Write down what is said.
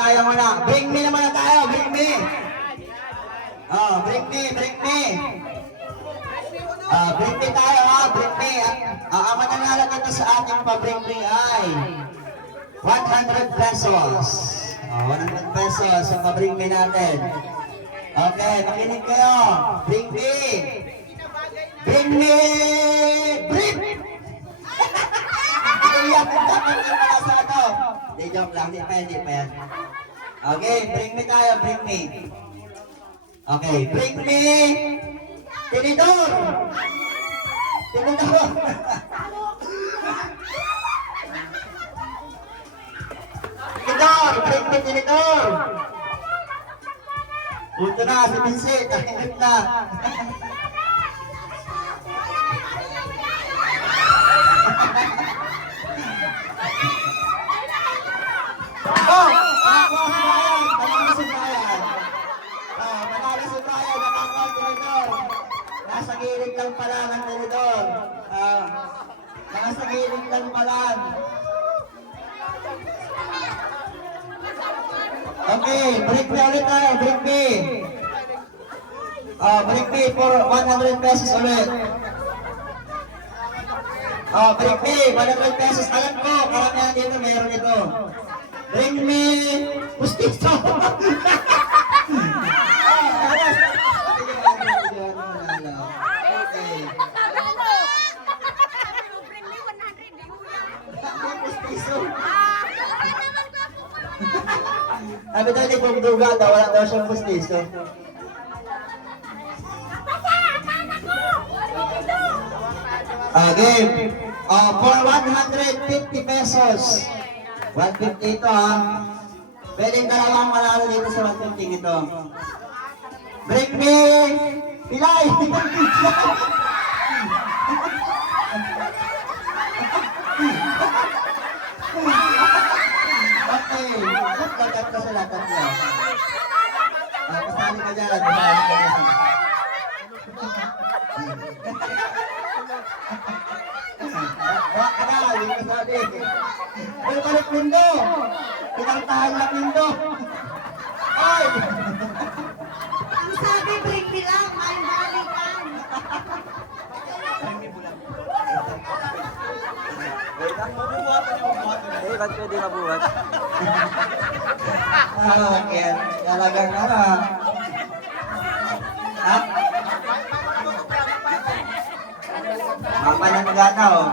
tayo muna. Bring me naman na tayo, bring me. Bring me, bring me. Bring me tayo ha, bring me. Ang mananalo dito sa ating pa-bring me ay 100 pesos. 100 pesos ang pa-bring me natin. Okay, makinig kayo. Bring me. Bring me. Bring me. Iyak ang dapat yung mga sa ito. Hindi, joke lang. Hindi pa yan. Okay, bring me tayo, bring me. Okay, bring me. Tinidor. Tinidor. Tinidor, bring me tinidor. Punto na, si Vincent. Tahimik na. Nasa gilid lang pala ng tinidor. Nasa gilid lang pala. Okay, break me ulit tayo, break me. Break me for 100 pesos ulit. Break me, 100 pesos. Alam ko, karamihan dito, meron ito. Bring me, pustiso. Sabi daw ni Bugduga daw, wala daw siyang pustiso. Game. For 150 pesos. 150 ito ha. Pwedeng dalawang manalo dito sa 150 ito. Break me! Pilay! Okay. Lagat ka sa lagat niya. Kasali ka dyan. Baka ka na, hindi ka sabi. Balik lindo. Pinartahan lang lindo. Ay! Ang sabi, break me lang, may balikan. Ba't pwede mabuhat? Okay, talagang Mapanang gana oh.